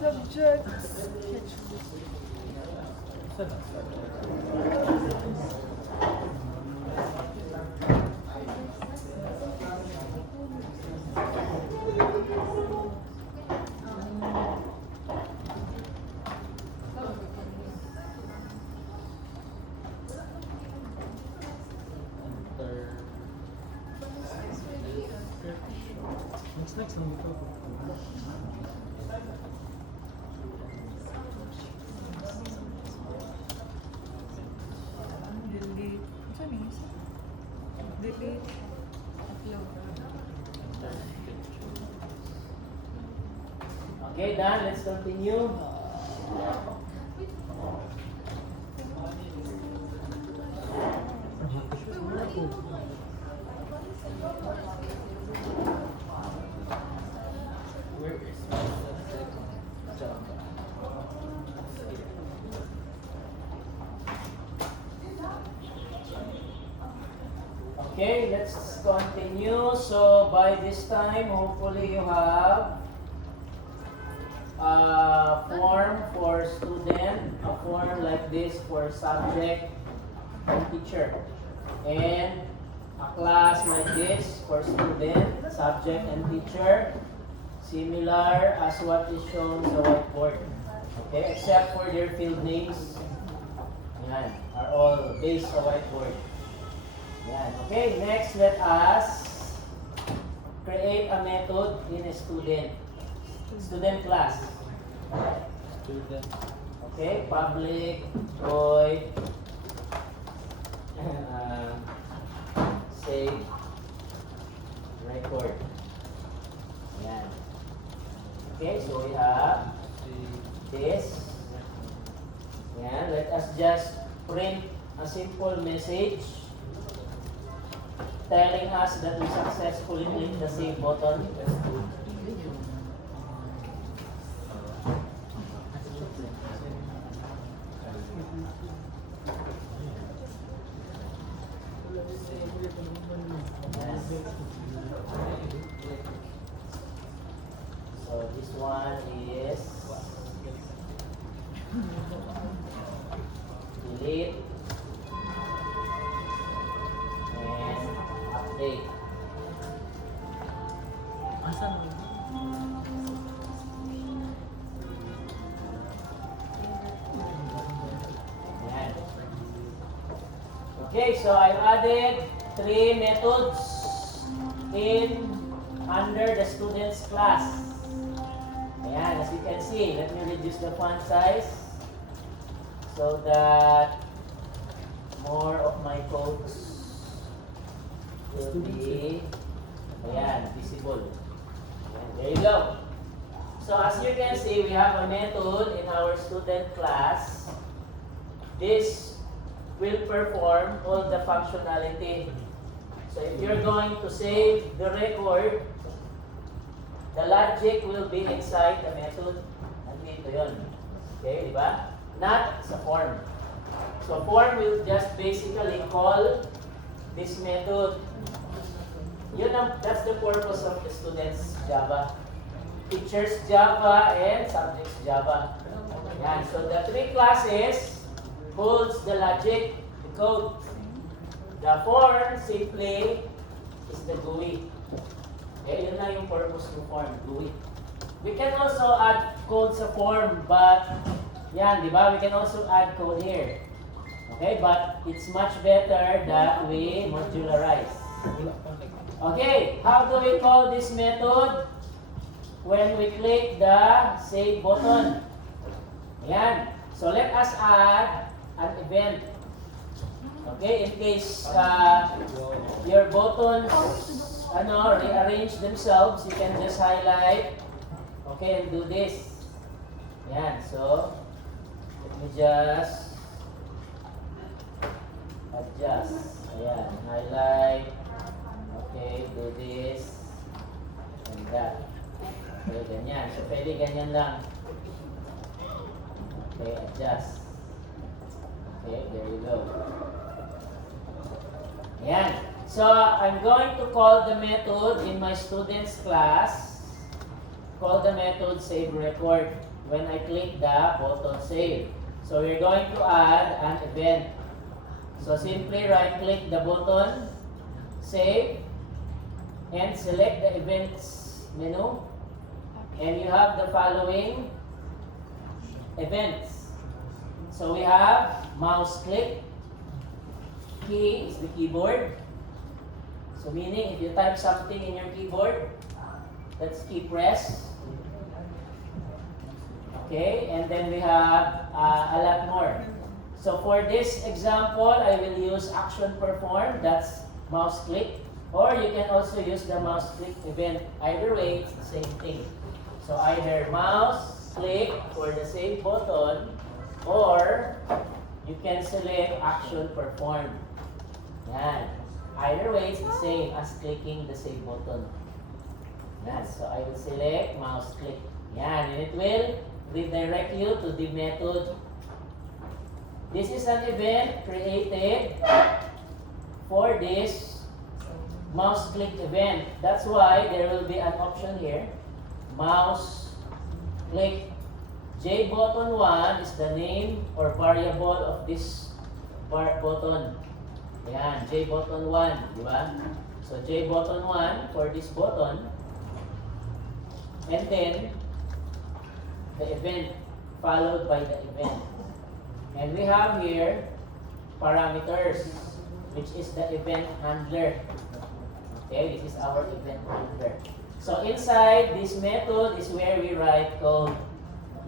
Subjects. Next one. Delete. Saan yung isa? Delete. Upload. Okay, done. Let's continue. Where is Okay, let's continue. So by this time, hopefully you have a form for student, a form like this for subject and teacher, and a class like this for student, subject, and teacher, similar as what is shown sa whiteboard. Okay, except for their field names, yan, are all based sa whiteboard. Yan. Okay, next let us create a method in a student class. Student. Okay, public void save record. Yan. Okay, so we have this. Yan, let us just print a simple message telling us that we successfully clicked the save button. So this one is delete and update. Yan. Okay, so I've added 3 methods in under the students class. Ayan, as you can see, let me reduce the font size so that more of my codes will be visible. Ayan, there you go. So as you can see, we have a method in our student class. This will perform all the functionality. So if you're going to save the record, the logic will be inside the method. Nandito yun. Okay, di ba? Not sa form. So form will just basically call this method. That's the purpose of the students Java. Teachers Java and subjects Java. Yan. So the 3 classes holds the logic, the code. The form simply is the GUI. Okay, yun lang yung purpose ng form, GUI. We can also add code sa form, but yan, di ba? We can also add code here. Okay, but it's much better that we modularize. Okay, how do we call this method? When we click the save button. Yan. So let us add an event. Okay, in case your buttons rearrange themselves, you can just highlight, okay, and do this. Yan, so let me just adjust. Ayan, highlight, okay, do this and that. Okay, ganyan. So pwede ganyan lang. Okay, adjust. Okay, there you go. Ayan. So, I'm going to call the method in my students class. Call the method save record when I click the button save. So, we're going to add an event. So, simply right-click the button, save, and select the events menu. And you have the following events. So, we have mouse click. Key is the keyboard. So, meaning if you type something in your keyboard, that's key press. Okay, and then we have a lot more. So for this example, I will use action perform, that's mouse click. Or you can also use the mouse click event. Either way, it's the same thing. So either mouse click for the save button, or you can select action perform. Yan. Either way, it's the same as clicking the save button. Yan. So I will select mouse click. Yan. And it will redirect you to the method. This is an event created for this mouse click event. That's why there will be an option here. Mouse click. J button 1 is the name or variable of this button. Ayan, J button 1, di ba? So J button 1 for this button. And then the event followed by the event. And we have here parameters, which is the event handler. Okay, this is our event handler. So inside this method is where we write code.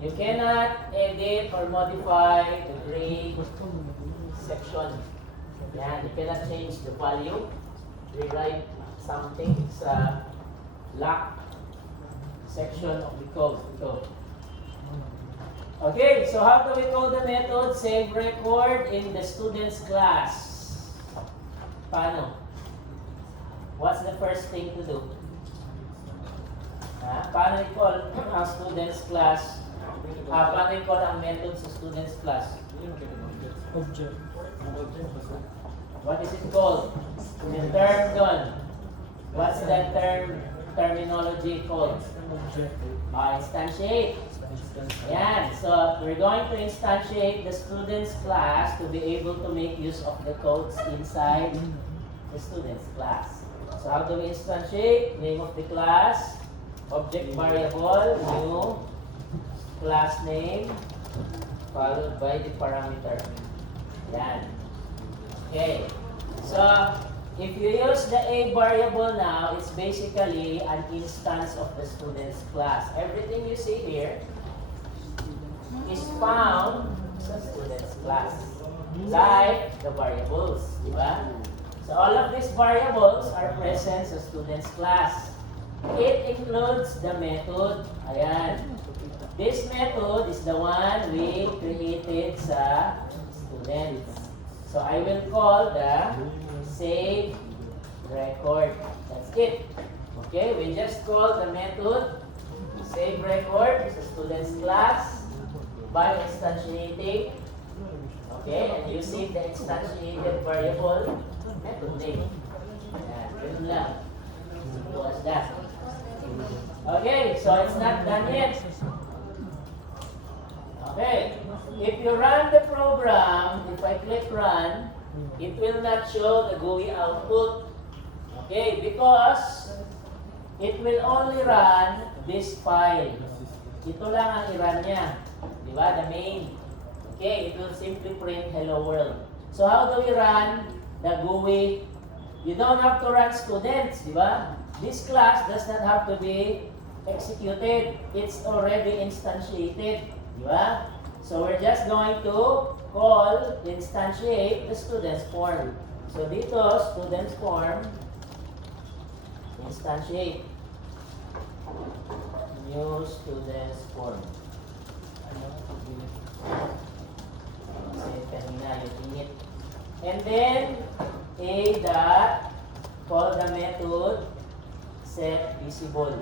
You cannot edit or modify the gray section. Yan, you cannot change the value. Rewrite something sa lock section of the code. Okay, so how do we call the method save record in the student's class? Paano? What's the first thing to do? Paano i-call ang student's class? Paano i-call ang method sa student's class? Object. What is it called? The term doon. What's that terminology called? Object. Instantiate. Ayan. So, we're going to instantiate the student's class to be able to make use of the codes inside the student's class. So, how do we instantiate? Name of the class, object variable, new, class name, followed by the parameter. Ayan. Okay. So, if you use the A variable now, it's basically an instance of the student's class. Everything you see here is found sa student's class. Like the variables, di ba? So all of these variables are present sa student's class. It includes the method. Ayan. This method is the one we created sa students. So I will call the save record. That's it. Okay, we just call the method save record sa student's class by instantiating. Okay, and using the instantiated variable method name. Ayan, yun lang. Simple as that. Okay, so it's not done yet. Okay, if you run the program, if I click run, it will not show the GUI output. Okay, because it will only run this file. Ito lang ang i-run niya. Di ba? The main. Okay, it will simply print hello world. So how do we run the GUI? You don't have to run students, di ba? This class does not have to be executed. It's already instantiated. Di ba? So we're just going to call instantiate the student's form. So dito, student's form, instantiate. New student's form. Kasi kanina yung init. And then, A dot, call the method set visible.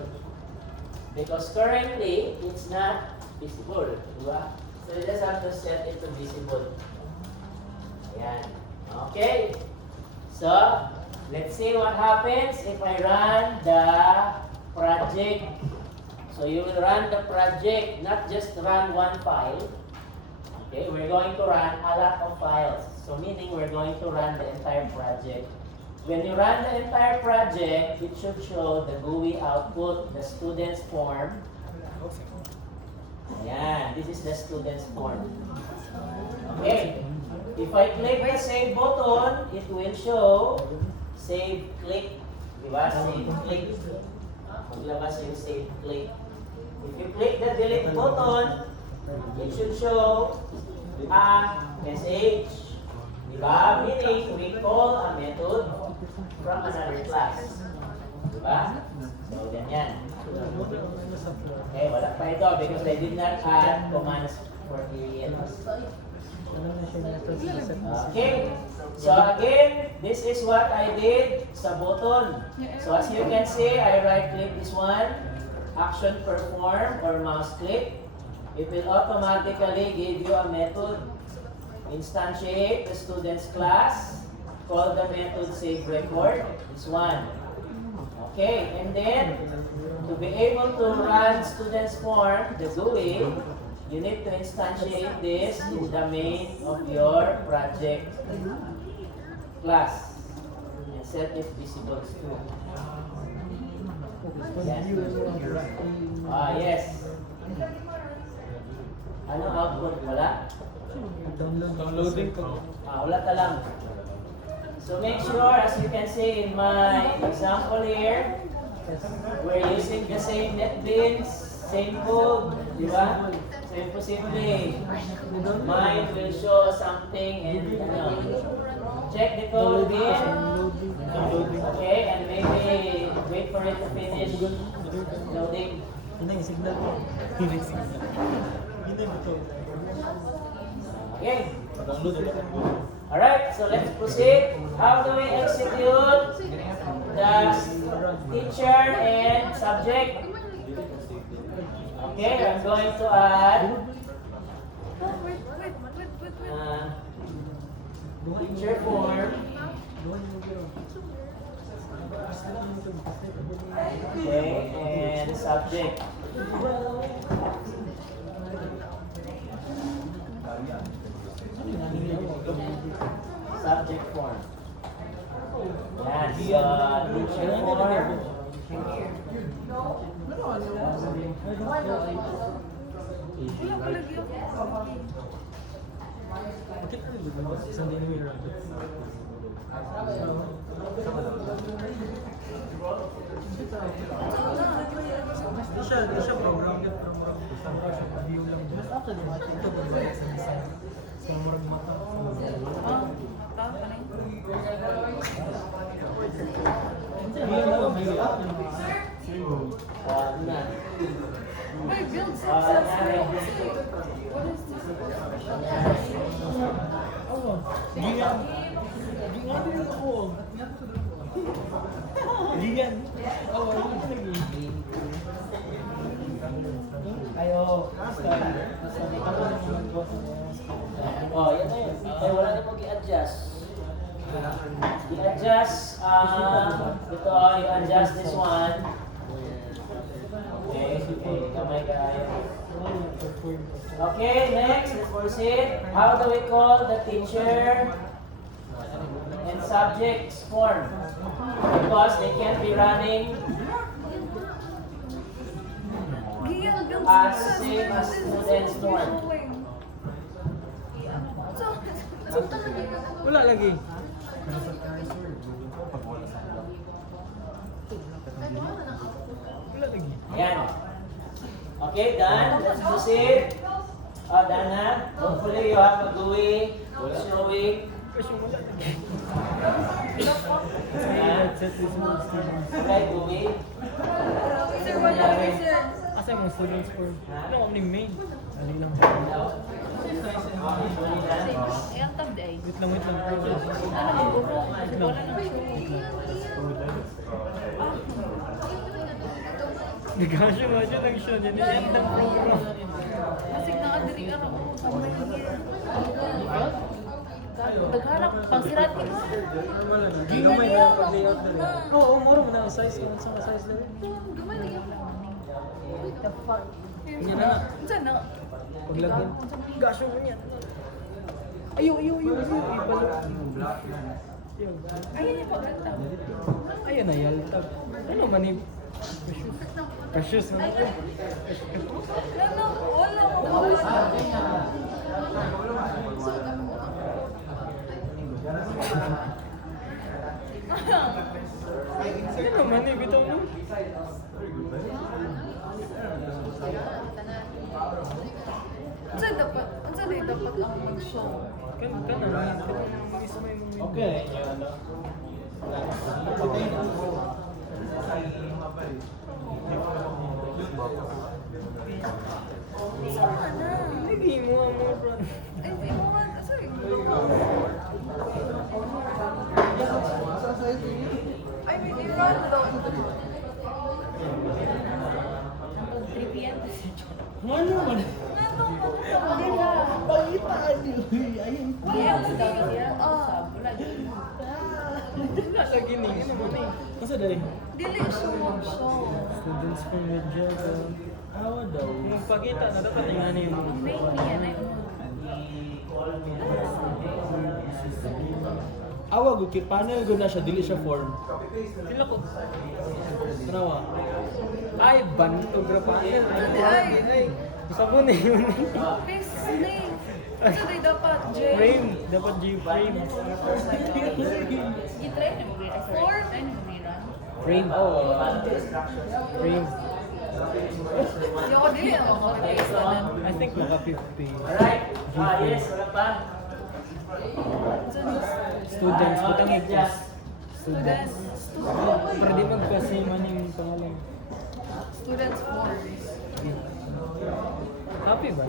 Because currently, it's not visible. Diba? So you just have to set it to visible. Ayan. Okay. So, let's see what happens if I run the project. So you will run the project, not just run one file. Okay, we're going to run a lot of files. So meaning we're going to run the entire project. When you run the entire project, it should show the GUI output, the student's form. Ayan, this is the student's form. Okay, if I click the save button, it will show save click. Diba? Save click. Maglabas yung save click. If you click the delete button, it should show a message. Diba? Meaning, we call a method from another class. Diba? So, ganyan. Okay, wala pa ito because I did not add commands for the Okay, so again, this is what I did sa button. So as you can see, I right click this one, action perform or mouse click. It will automatically give you a method. Instantiate the student's class, call the method save record, this one. Okay, and then to be able to run student's form, the GUI, you need to instantiate this in the main of your project class and set it visible to. Yes. Yes. Ano output? Wala? Downloading ko. Wala ka lang. So make sure, as you can see in my example here, we're using the same NetBeans, same code, di ba? So imposible, mine will show something and check the code again. Okay, and maybe wait for it to finish loading. Yun yung signal ko. Yun yung signal. Yun yung ito. Okay. Download ulit. Alright, so let's proceed. How do we execute the teacher and subject? Okay, I'm going to add teacher form. Okay, and subject. Subject form. Yan, so teacher form. Wala pa lagi ako. Bakit ano ba? Isang din yung rabbit. Di siya program yun. View lang. Ito ba ba? Sa marag mata. Ano na? Wait, build success. What is this? Giyan. Giyan din ako. Giyan. Oo, yun lagi. Ayo. Oh, yan na yun. Ay, wala na pong i-adjust. I-adjust, ito, i-adjust this one. Okay, kamay kayo. Okay, next, let's proceed. How do we call the teacher and subjects form? Because they can't be running as same as students form. Wala lagi. Wala lagi. Yan. Okay, done. Let's proceed. Done na. Hopefully you have a GUI showing. Kasi wala lagi. Ayan. Okay, GUI. Sir, wala pa sir. Asa yung mga students for? Ano ako ni main? Ali lang. Ayan, tab day. Wait lang. Ano ang guro? Wala nang Nagkasya nga siya lang siya. Yan yung end ng program. Kasi nakadiri ka ako. Daghanap, pangsirat ka. Wala na. Di Gamay na na pag-layout na na. rin. Oo, moro mo na ang size. Kung saan size na rin. Gamay na yun. What the fuck? Yan na. Saan na? Paglagyan. Gasyo mo niya. Ayaw. Ibalik. Yun. Ayun yung pagkanta. Ayun na, yaltag. Ano man yung precious na ito. Wala mo. Ano naman eh, bitaw mo. Saan dapat ang mag-show? Kan na. Mismo yung Okay. Sama na. Lagi mo ang mga brand. Ay, hindi mo nga. Sorry. I mean, i-run daw. 3 p.m. Ano man? Pagitaan niyo. Ayun. Kaya ang dami yan. Wala dyan. Wala lagi ni. Ano man eh. Kasi dahil. Dili siya mag-show. Students from Medyo. Awa daw. Yung pagkita na dapat yung ano yung... Ang main niya na yun. Awa go kay panel go na siya dili siya form. Sila ko. Tanawa. Ay banto panel. Ay. Sabon eh yun. Please, name. Kasi di dapat, J. Frame, dapat G frame. I-try na mag-rerun. Four? Try na mag-rerun. Frame oh. Frame. Hindi ako dili ako mag-replace na lang. I think maka 50. Alright. Yes, wala pa. Students, butang Yes. Students. Students. Para di magkasi man yung pangalan. Students 4. Happy ba?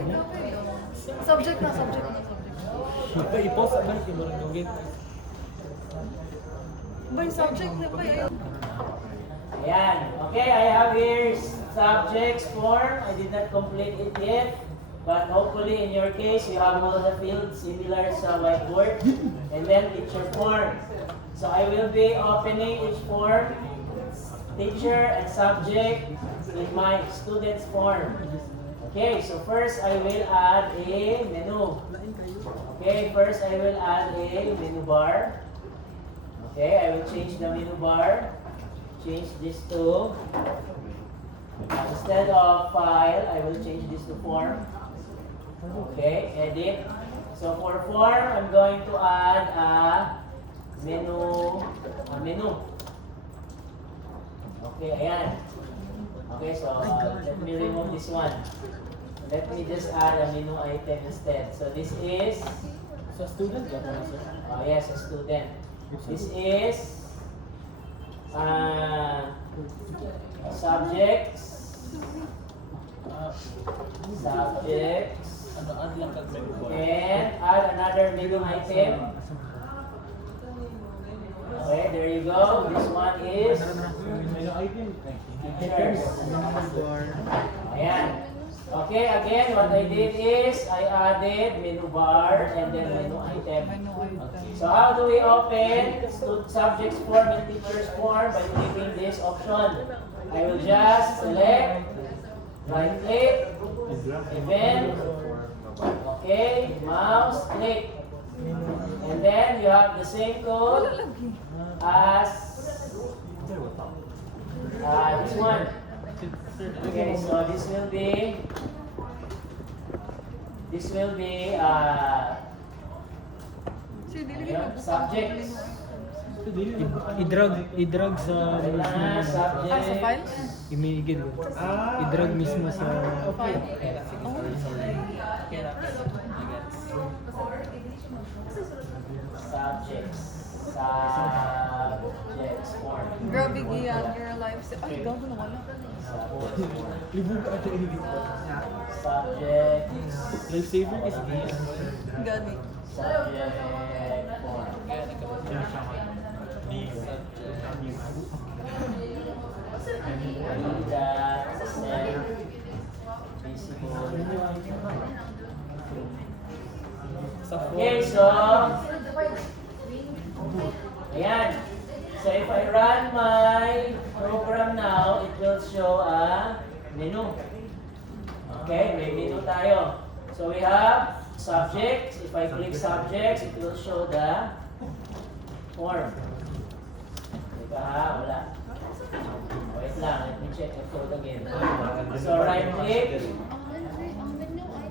Subject na. I-post ba yung mga gawin? Ba yung subject na ba yun? Ayan. Okay, I have here subjects form. I did not complete it yet. But hopefully in your case, you have all the fields similar sa whiteboard. And then teacher form. So I will be opening each form, teacher and subject in my students form. Okay, so first I will add a menu. Okay, first I will add a menu bar. Okay, I will change the menu bar. Change this to, instead of file, I will change this to form. Okay, edit. So for form, I'm going to add a menu. Okay, ayan. Okay, so let me remove this one. Let me just add a menu item instead. So this is, Sa student ba po sir? yes, a student. This is subjects. Ano add lang kag menu bar? And add another menu item. Okay, there you go. This one is Menu item. teachers. Bar. Ayan. Okay, again, what I did is I added menu bar and then menu item. So how do we open subjects form and teachers form? By clicking this option. I will just select, right click, event, okay, mouse, click. And then you have the same code as this one. Okay, so this will be subjects. I-drag sa Subject. Sa file? imigil. I-drag mismo sa File? Subjects form. Grabe giyan, your life. Ay, gago na wala. libog at Subjects. Lifesaver is this. Gani. Subject form. That set visible. Sa Okay, so if I run my program now, it will show a menu. Okay, may menu tayo. So we have subjects. If I click subjects, it will show the form. Diba ha? Wala. Wait lang, let me check the code again. So right click.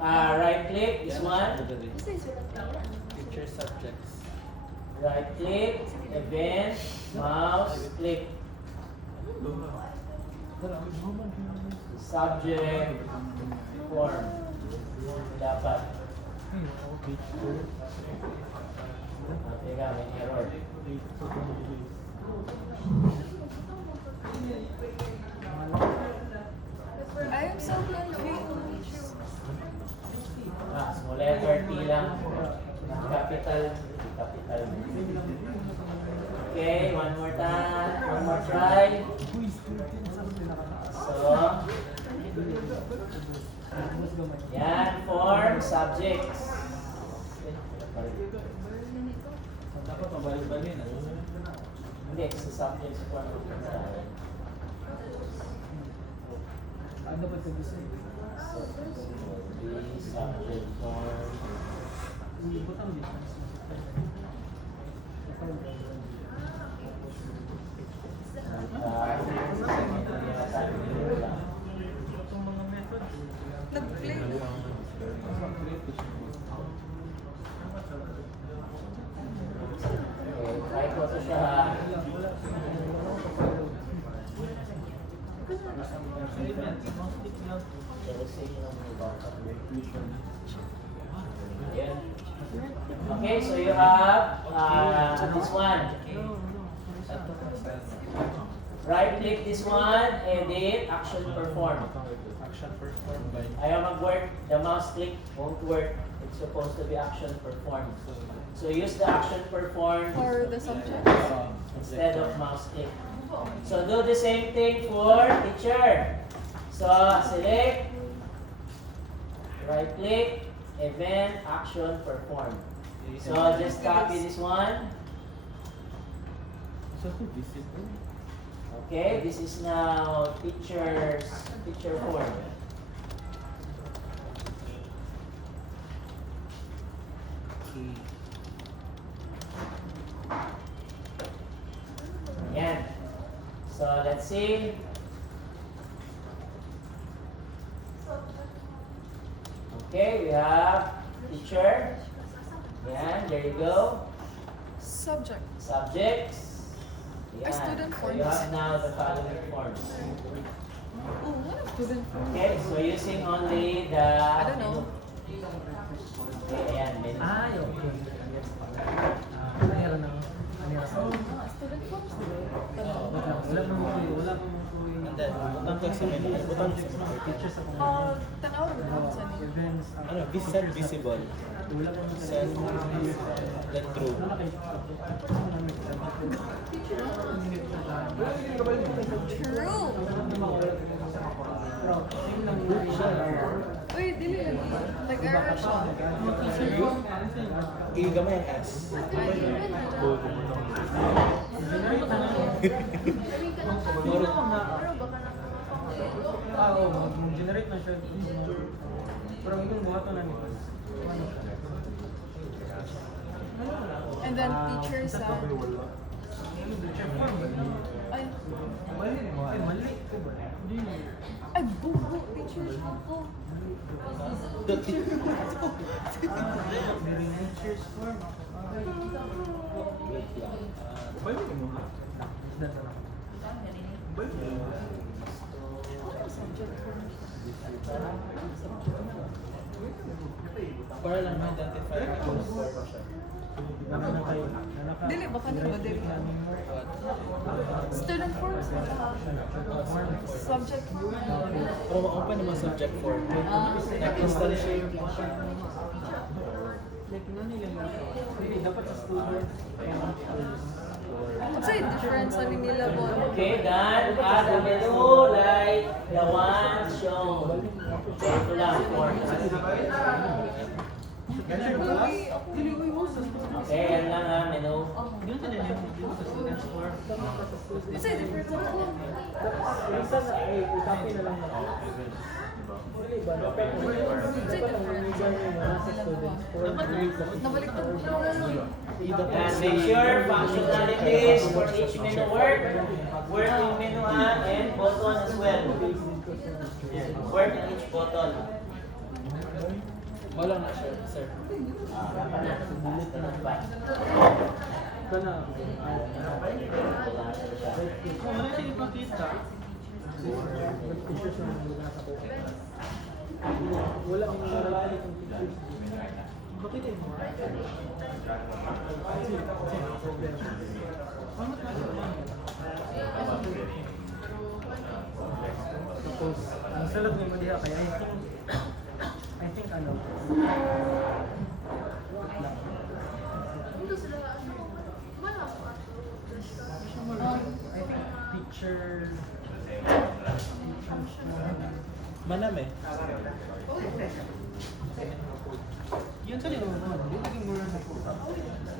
Right click, this one. Teacher subjects. Right click, event, mouse, click. Subject, form. Dapat. Teka, may error. I am so confused. Small letter T lang. Capital. Okay, one more time. One more try. So, yan, form, subjects. Dapat mabalik-balik na. Hindi, sa subjects form. Ano ba ito gusto? Subject form. Nag-play. Try ko ito siya. Okay, so you have this one. Right click this one, edit, action perform. Action performed by Ayaw mag-work, the mouse click won't work. It's supposed to be action perform. So use the action perform For the subject. instead of mouse click. So do the same thing for teacher. So select, right click, event, action, perform. So just copy this one. Okay, this is now teacher form. Yan. So let's see. Okay, we have teacher. Yan, there you go. Subject. Subjects. A student So you forms. have now the following forms. Oh, what a student form. Okay, so using only the... I don't know. Okay, ayan, menu. Ay, okay. Meron na. Student forms. Wala pa mo and then, butang ka sa menu. Butang sa menu. Teachers ako. Tanaw rin ako sa nila. Events. Ano, set visible. Set, then true. True. Uy, dili lagi. Nag-error siya. Igamay ang S. Pero baka Oo, mag-generate na siya. Pero yung buhaton na nito. And then teacher sa... Ay, Ay, mali ko ba? ay, bubo. Teacher sa ako. Teachers form. Para lang ma-identify kung form siya. Dili, baka na ba dili? Student forms. Subject. Pero ma-open naman subject form. Nag-install siya yung Dapat sa student. What's the difference sa nila po? Okay, done. Add a menu like the one shown. Ito lang, form. Okay, yan lang ha, menu. Yun sa nila yung students form. Kasi different ako. Minsan na, copy na lang na. Hindi ba? Dapat Nabaliktad ko lang. And make sure functionalities for each menu work yung menuhan and button as well. Work in each button. wala na siya, sir. Dapat na. Ba? Ito na. Wala siya ipakita. Pictures na wala sa ko. Wala akong nararali kung pictures. Bakit eh? Tapos, ang salad ng Madiha kaya I think ano. I think picture Manam eh. yun sa liro mo, hindi naging mura na po.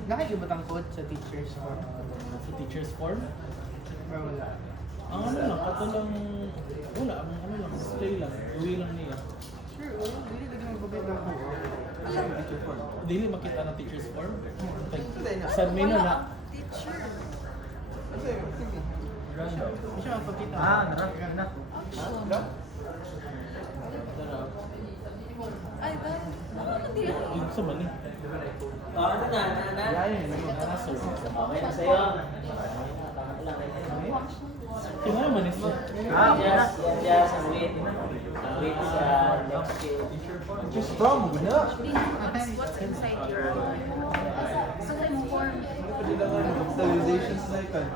Nakikibutang code sa teachers or Sa teacher's form. or wala. Ang ano lang, katulang wala, ang ano lang, display lang, uwi lang niya. Sure, oh, hindi lagi magbabay na ako. Alam mo, teacher form. Dili makita ng teacher's form. Hindi na. Sa menu na. Teacher. Kasi, sige. Hindi siya magpakita. Narap na. Action. Ay, dahil. Hindi ako. Yung sa mali. Ano na? Sir. Okay na sa'yo. Yung ano man is Just wait. Wait sa next page. Just from, na. What's inside your so like form. Capitalization cycle.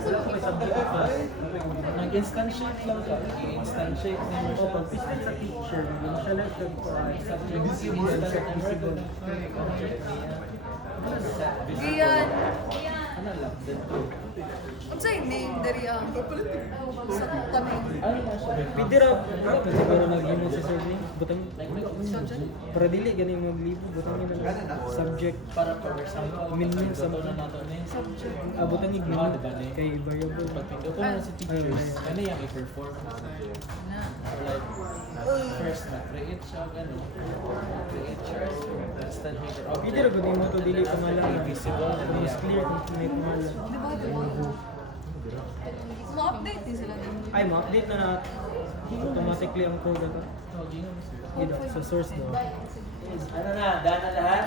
wala ko may subject pa. Nag-instantiate lang ka. Instantiate na mo siya. Pag pislit sa teacher, yung siya lang siya for subject. Visible and Visible. Giyan. Ano lang? Unsay name dari ang sa kami. Ano na siya? Pwede ra, siguro nag-imo sa survey. Butang, Subject. para dili gani maglibo, butang yun ang subject. Para for example, Minmin sa mga nato ni Subject. butang yung Mga diba ni? kay variable. Pagpinto ko na si teachers, ano yung i-perform? Na. Like, first na, create siya, gano'n. Create siya, instant meter. Pwede ra gani mo to dili pangalan. Visible na Mas niya. clear kung may pangalan. Di ba? Ma-update din sila din. Ay, ma-update na automatically ang code ito. Gino, sa source do. Ano na? Done na lahat?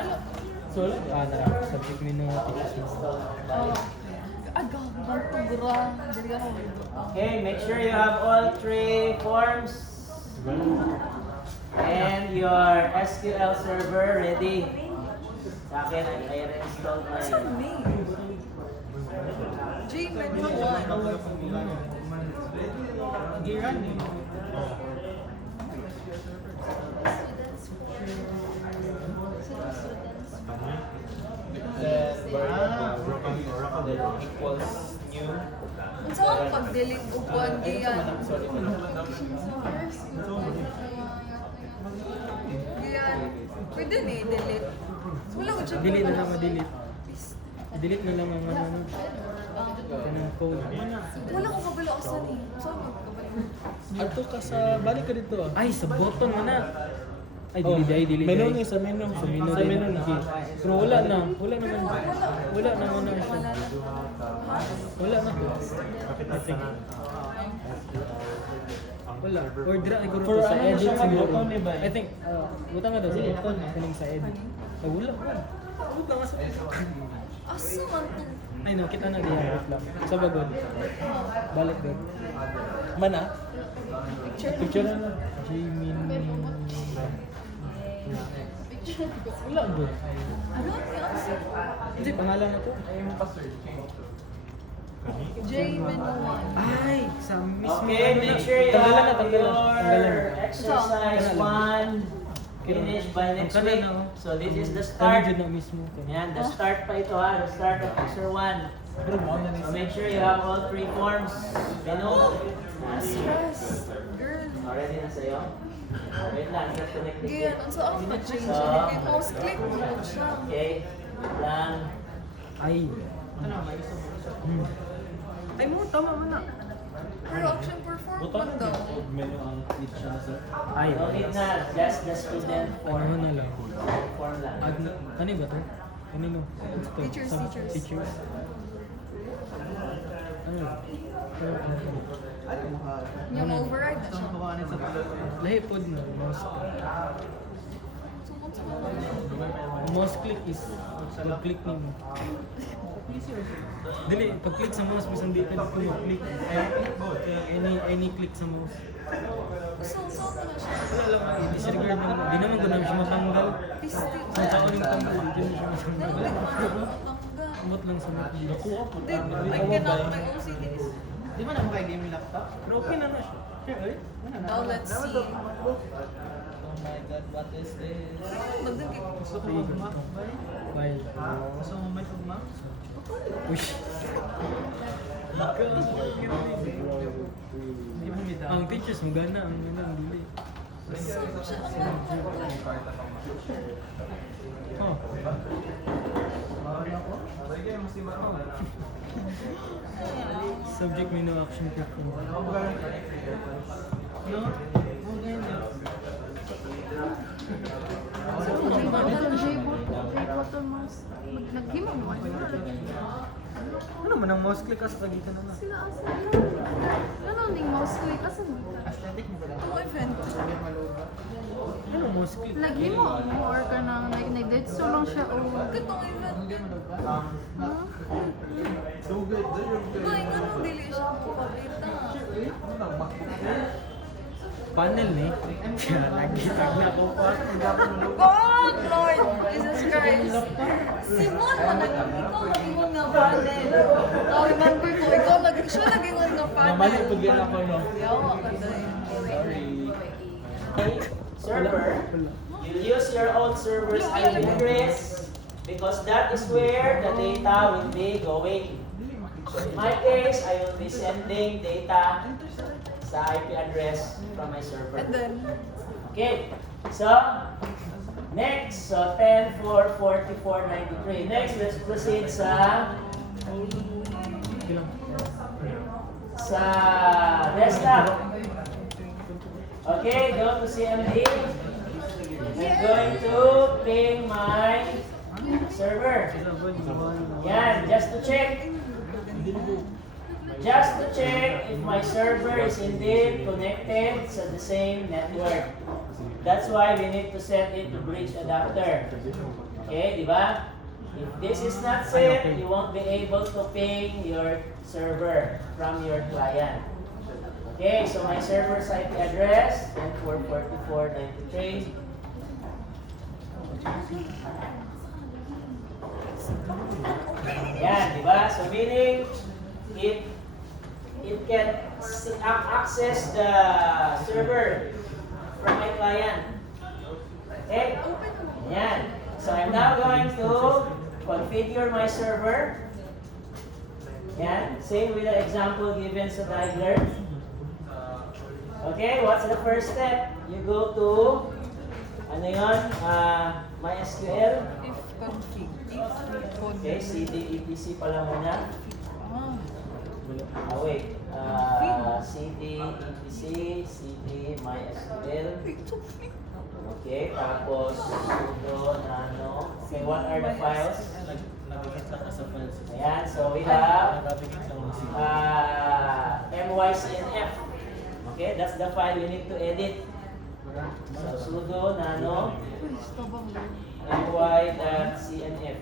So, nara, subject menu teachers. Agaw, bantugura. Dari ako. Okay, make sure you have all 3 forms and your SQL server ready. Sa akin, I reinstalled Saan my name? J-Menu 1. Giran eh. Then, then equals new. Unsa ang pag-delete og kuan giyan? Sorry. Giyan. Pwede ni delete. Wala ko siya. Delete na lang ma-delete. Delete na lang ang ano, kanang code. Wala ko kabalo asa ni. Saan mo kabalo? Ato ka sa, balik ka dito. Ay, sa button man na. Ay, delete. Menu ni sa menu. Sa menu Sa din. menu na. Okay. Pero wala na. Wala naman. Wala naman na siya. Wala na. Wala na. I think. Wala. Or dira siguro For to sa ano edit siya siguro. mag-button ni ba? I think, butang nga daw sa button. Kaning sa edit. Ay, wala. Wala nga sa Asa man to? Ay, no, kita na diyan. Wait lang. Sa bagod. Balik doon. Mana? Picture na. Jimin. Wala ba? Ano ni asa? Hindi, pangalan na to. J-Menu 1. Ay, sa mismo. Okay, make sure you Tanggalan na, have tanggalan. your exercise 1 finished by next Ang kanan week. na, oh. So this is the Start. start. na mismo. Yan, the start pa ito ha, the start of exer 1. Pero mo na So make sure you have all 3 forms. Menu. Stress. Girl. Already na sa'yo? Wait lang, just connected. Giyan, unsa ang ma-change? So, Kay mouse click mo lang siya. Okay, wait lang. Ay. Hmm. Ay mo, tama mo na. Pero option perform Buta man daw. menu ang teach siya sir. Ay, No need na, just the student form. ano na lang. Form lang. Ano ba to? Kanino? Teachers, teachers. Teachers. Ano? Yung override na siya. Kawanin sa Lahi po na. Mouse click is pag-click mo. Dili, pag-click sa mouse, bisan di ka dito mag-click. Any click sa mouse. So na siya. Wala lang, disregard mo. Di naman ko namin siya matanggal. Pisti. Sa taon yung tanggal, di naman siya matanggal. Tangga. Umot lang sa mga nakuha po. Hindi, I cannot my OCDs. Di ba na maka-game yung laptop? Pero okay na siya. Now let's see. Oh my god, what is this? Magdagig. Gusto ko Sige, mag-Mac, bay. Bye. Gusto mo may mag-Mac? Ush. Di ba may Ang teachers mo gana, ang gana, ang dili. Oh. Subject may no action perform. No? Oh, ganyan. Nag-himam mo. Ano man ang mouse click ka sa kagitan na. Sila asa. Ano ning mouse click asa mo? Aesthetic mo ba lang? Ang event. Ano mouse click? Naghimo mo or ka nang nag-ditso lang siya o katong event. Hindi mo ba? Ha? So good. Ay, ganun dili siya paborita. Panel ni. Kaya lagi tag na ko pa. God, Lord Jesus Christ. Simon, ikaw nag-ingon nga panel. Remember ko, ikaw siya nag-ingon nga panel. Mamali pag yan ako, no? Yawa ka dahil. Sorry. Okay, server, you'll use your own server's IP address because that is where the data will be going. So in my case, I will be sending data sa IP address from my server. And then, Okay, so next, so 10-4-44-93. Next, let's proceed sa desktop. Okay, go to CMD. I'm going to ping my server. Yan, just to check. Just to check if my server is indeed connected to the same network. That's why we need to set it to bridge adapter. Okay, di ba? If this is not set, you won't be able to ping your server from your client. Okay, so my server's IP address, 10.4.44.93. Yan, di ba? So meaning, it can access the server from my client. Okay? Yan. So I'm now going to configure my server. Yan. Same with the example given sa diagram. Okay, what's the first step? You go to, ano yun? MySQL. if config, Okay, CD EPC pala muna. Wait. CD EPC, CD MySQL. Okay, tapos sudo nano. Okay, what are the files? Nabigit lang sa files. Ayan, so we have Nabigit lang sa mycnf. Okay, that's the file you need to edit. So sudo nano my.cnf.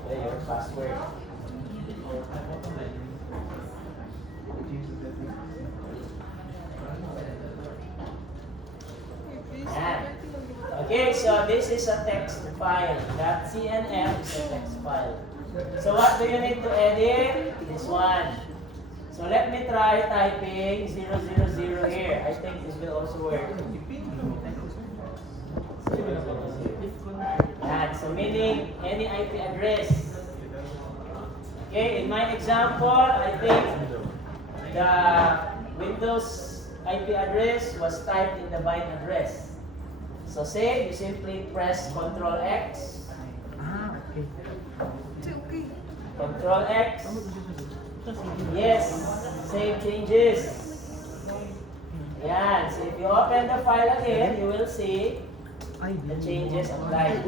Okay, your password. Yan. Okay, so this is a text file. .cnf is a text file. So what do you need to edit? This one. So let me try typing 000 here. I think this will also work. Yan. So meaning any IP address. Okay, in my example, I think the Windows IP address was typed in the bind address. So say you simply press Ctrl X, Okay. Ctrl Control X. Yes, save changes. Ayan, so if you open the file again, you will see the changes applied.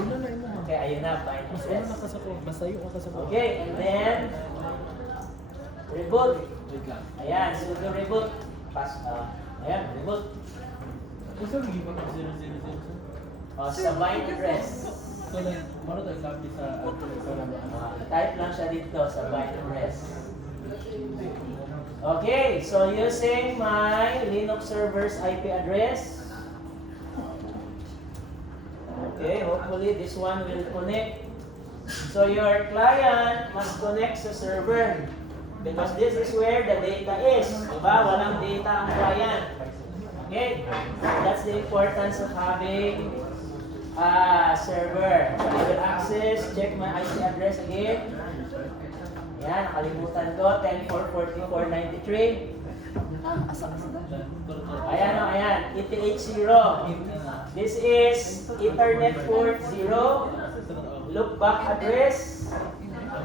Okay, ayun na, final Mas test. nakasako. Basta yung nakasako. Okay, and then reboot. Ayan, sudo reboot. Ayan, reboot. Gusto mo give up 000? Sa bind address. So like, maro tayo copy sa Type lang siya dito sa bind address. Okay, so using my Linux server's IP address. Okay, hopefully this one will connect. So your client must connect sa server because this is where the data is. Diba? Walang data ang client. Okay, that's the importance of having a server. So I will access, check my IP address again. Yan, nakalimutan ko, 10.4.44.93. Ayan o, ayan, ETH0. This is Ethernet port 0. Look back address.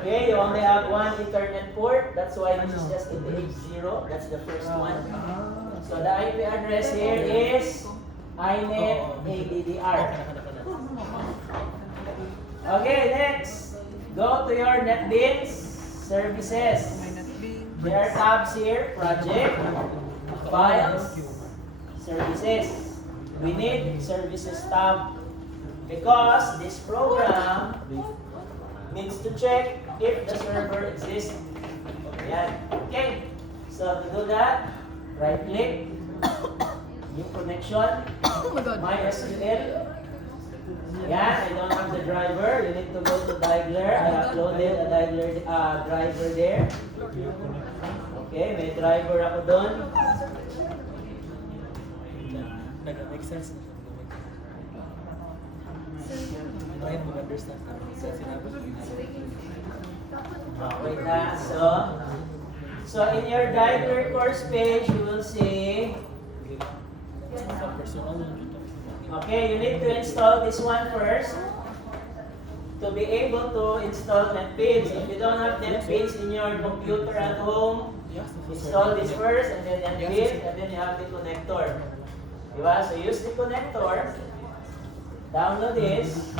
Okay, you only have one Ethernet port. That's why this is just ETH0. That's the first one. So the IP address here is INET ADDR. Okay, next. Go to your NetBeans services. There are tabs here, project, files, services. We need services tab because this program needs to check if the server exists. Ayan. Okay, so to do that, right click, new connection, Oh my God. MySQL. Yan, I don't have the driver. You need to go to Diagler. I uploaded a Diagler driver there. Okay, may driver ako doon. Nag-make sense na siya. Try mo understand na sinabi. Wait na. So in your Diagler course page, you will see. Sa personal lang dito. Okay, you need to install this one first to be able to install NetBeans. If you don't have NetBeans in your computer at home, install this first and then NetBeans and then you have the connector. Diba? So use the connector, download this.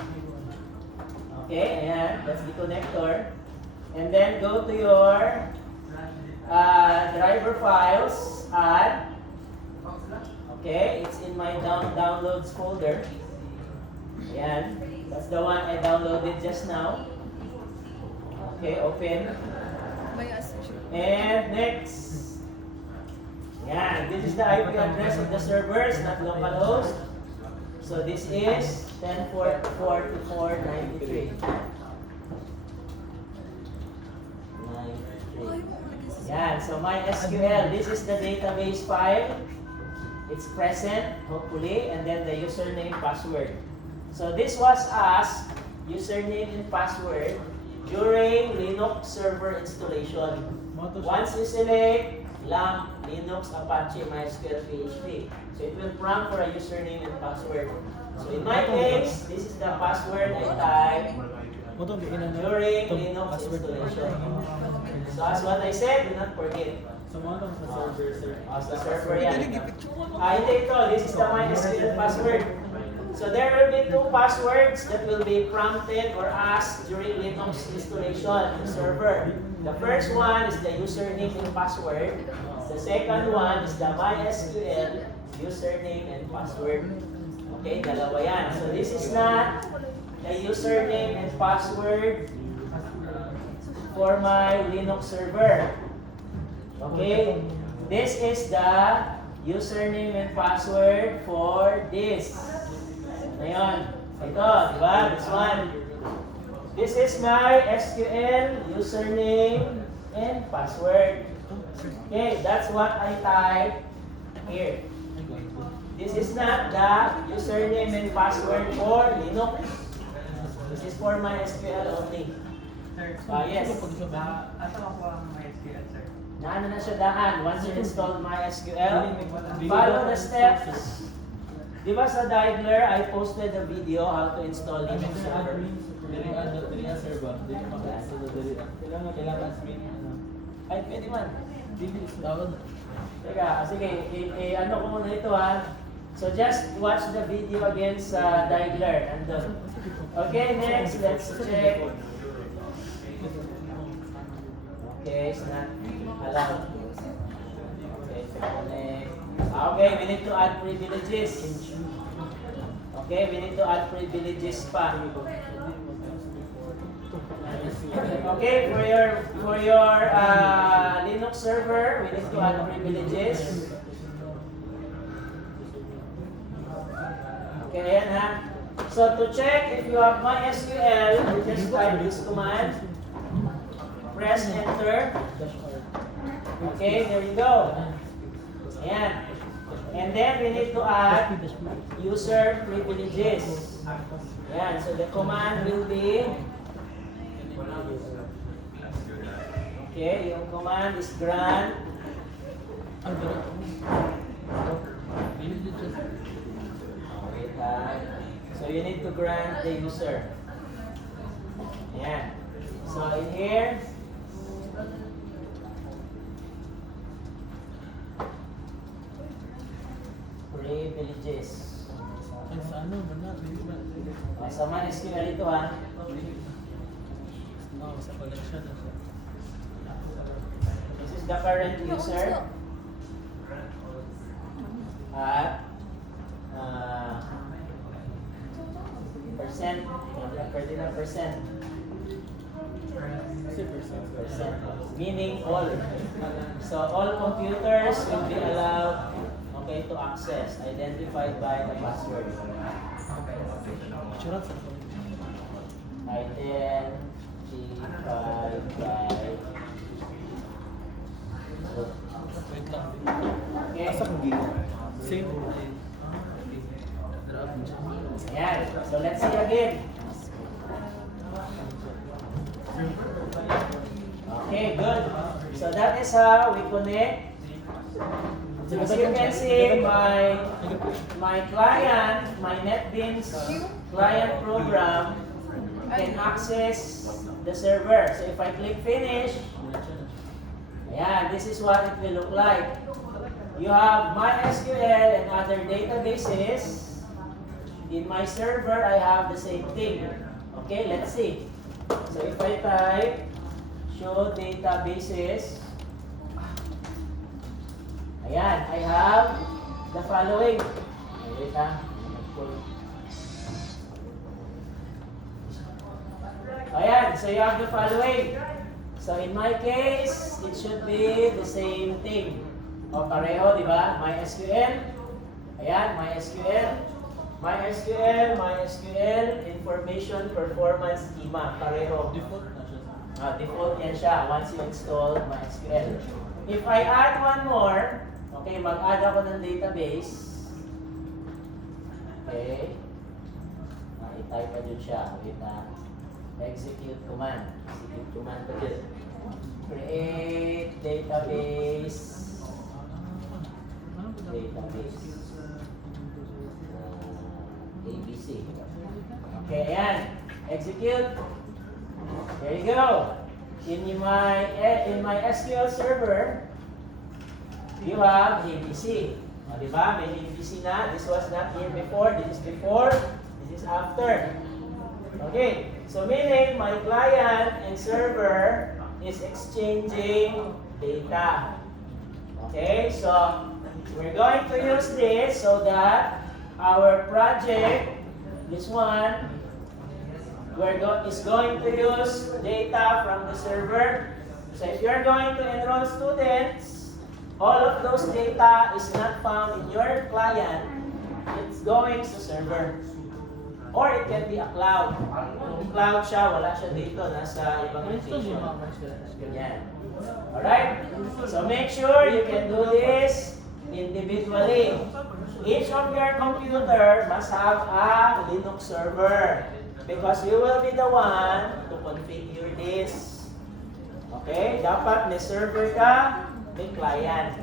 Okay, ayan, that's the connector. And then go to your driver files, add. Okay, it's in my downloads folder. Ayan, that's the one I downloaded just now. Okay, open. May assumption. And next. Ayan, this is the IP address of the servers, not localhost. So this is 10.4.44.93. Yan, so MySQL, this is the database file. It's present, hopefully, and then the username, password. So this was asked, username and password, during Linux server installation. Once you select LAMP, Linux, Apache, MySQL, PHP, so it will prompt for a username and password. So in my case, this is the password I type during Linux installation. So as what I said, do not forget. Sa mga lang sa server, sir. Sa server yan. Hindi ito. This is the MySQL password. So there will be two passwords that will be prompted or asked during Linux installation on the server. The first one is the username and password. The second one is the MySQL username and password. Okay, dalawa yan. So this is not the username and password for my Linux server. Okay, this is the username and password for this. Ngayon, ito, di ba? This one. This is my SQL username and password. Okay, that's what I type here. This is not the username and password for Linux. This is for my SQL only. Yes. Asa ako ang MySQL, sir? Naano na siya daan. Once you install MySQL, follow the steps. Di ba sa Diagler, I posted a video how to install Linux server. Dili sir ba? Dili maka-install na dili. Kailangan screen. Ay, pwede man. Dili tawag. Teka, sige, ano ko muna ito ha. So just watch the video again sa Diagler. Andun. Okay, next, let's check. Okay, it's not allowed. Okay, connect. Okay, we need to add privileges. Okay, we need to add privileges pa. Okay, for your Linux server, we need to add privileges. Okay, ayan ha. So to check if you have MySQL, you just type this command. Press enter. Okay, there you go. Ayan. And then we need to add user privileges. Ayan, so the command will be, okay, yung command is grant. Wait, so you need to grant the user. Ayan. So in here, privileges. Ay, sa ano, wala. Sa MySQL ito ha. Oo, sa collection na siya. This is the current user. At percent, 39%. Percent. Meaning all. So all computers will be allowed, okay, to access, identified by the password. Surat sa Identified by. wait lang. Okay. Same. Ayan. So let's see again. Okay, good. So that is how we connect. As you can see, my client, my NetBeans client program can access the server. So if I click finish, yeah, this is what it will look like. You have MySQL and other databases. In my server, I have the same thing. Okay, let's see. So if I type show databases, ayan, I have the following. Wait ha. Ayan, so you have the following. So in my case, it should be the same thing. O pareho, di ba? MySQL. Ayan, MySQL, information performance schema. Pareho. Default na siya. Default yan siya once you install MySQL. If I add one more, okay, mag-add ako ng database. Okay. I-type pa dun siya with execute command. Execute command pa dun. Create database. ABC. Okay, ayan. Execute. There you go. In my SQL server, you have ABC. O, diba? May ABC na. This was not here before. This is before. This is after. Okay. So meaning, my client and server is exchanging data. Okay. So, we're going to use this so that our project, this one, is going to use data from the server. So if you're going to enroll students, all of those data is not found in your client. It's going to server. Or it can be a cloud. Kung cloud siya, wala siya dito. Nasa ibang location. Ganyan. Alright? So make sure you can do this individually. Each of your computer must have a Linux server because you will be the one to configure this. Okay? Dapat may server ka, may client.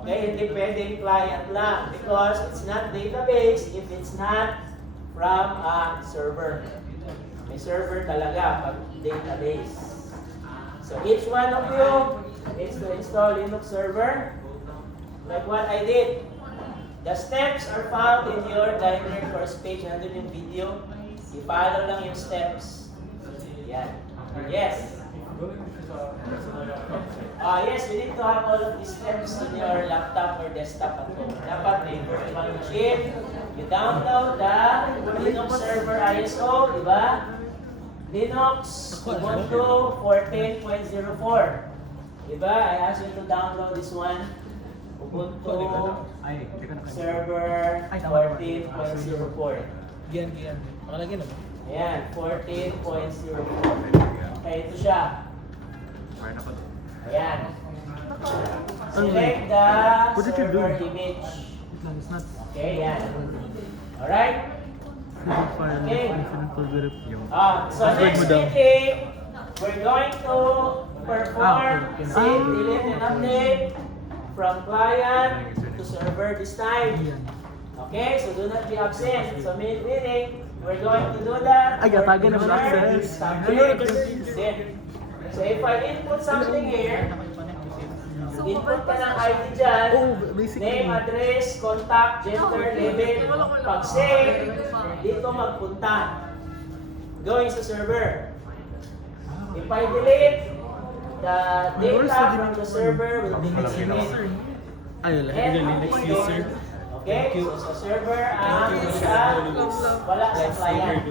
Okay? Hindi pwedeng client lang because it's not database if it's not from a server. May server talaga pag database. So each one of you needs to install Linux server like what I did. The steps are found in your library first page. Nandun yung video. I-follow lang yung steps. Yan. Yes. Yes, you need to have all of these steps in your laptop or desktop at home. Dapat may virtual machine. You download the Linux server ISO, di ba? Linux Ubuntu 14.04. Diba? I asked you to download this one. Ubuntu server 14.04. Gian. Nakalagay na ba? Ayan, 14.04. Okay, ito siya. Ayan. Select the server image. It's not. Okay, yan. Alright? Okay. So next meeting, we're going to perform save, delete, and update from client to server this time. Okay, so do not be absent. So meaning, we're going to do that. Ay, gatagan naman access. So if I input something here, input ka ng ID dyan, name, address, contact, gender, label. Pag save, dito magpunta. Going sa server. If I delete, the data from the server will be deleted. Ay, And Linux user. okay, so sa server ang isa, wala sa client.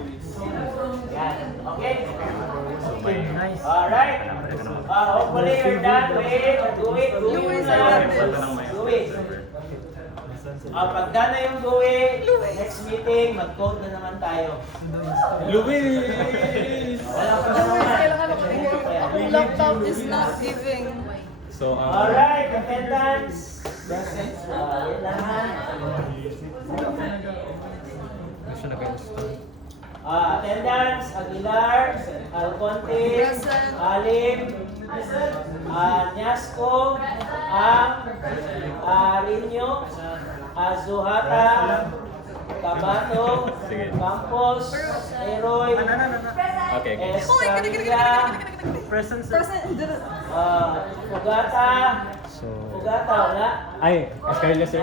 Yan. Okay? Nice. Alright. Hopefully you're done with GUI na. GUI. Pag done na yung GUI, next meeting, mag-code na naman tayo. Luis! Wala pa Luis, naman. kailangan ako akong laptop is not giving. So, Alright, attendance. Wait lang ha. Attendance, Aguilar, Alconte, Present. Alim, Nyasco, Arinyo, Azuhata, Cabato, Campos, Eroy, Estrella, Present. Fugata, Fugata, wala? ay, Escarilla sir.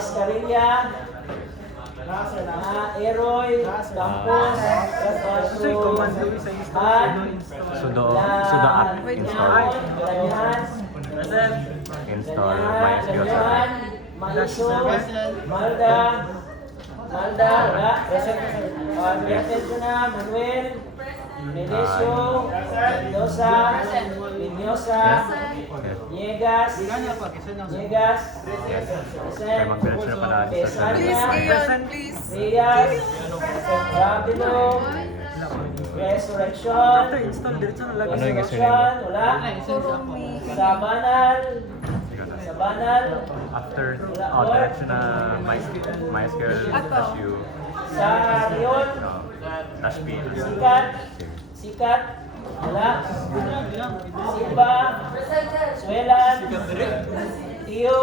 Escarilla, Eroy, Campos, Sudo app install. Install MySQL server. Maiso, Malda, wala? Attend ko na, Manuel, Menesio, Mendoza, Pinyosa, Niegas, Kaya mag-branch na pala dito sa Please, Ian, please. Reyes, Rabilo, Resurrection, Ano yung gusto Resurrection, wala? Kurumi. Sabanal, After, diretso na MySQL dash U, sa Rion, dash P. Sikat, wala? Silva, Suelan, Tio,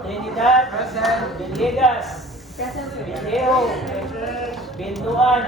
Trinidad, Villegas, Villejo, Bintuan,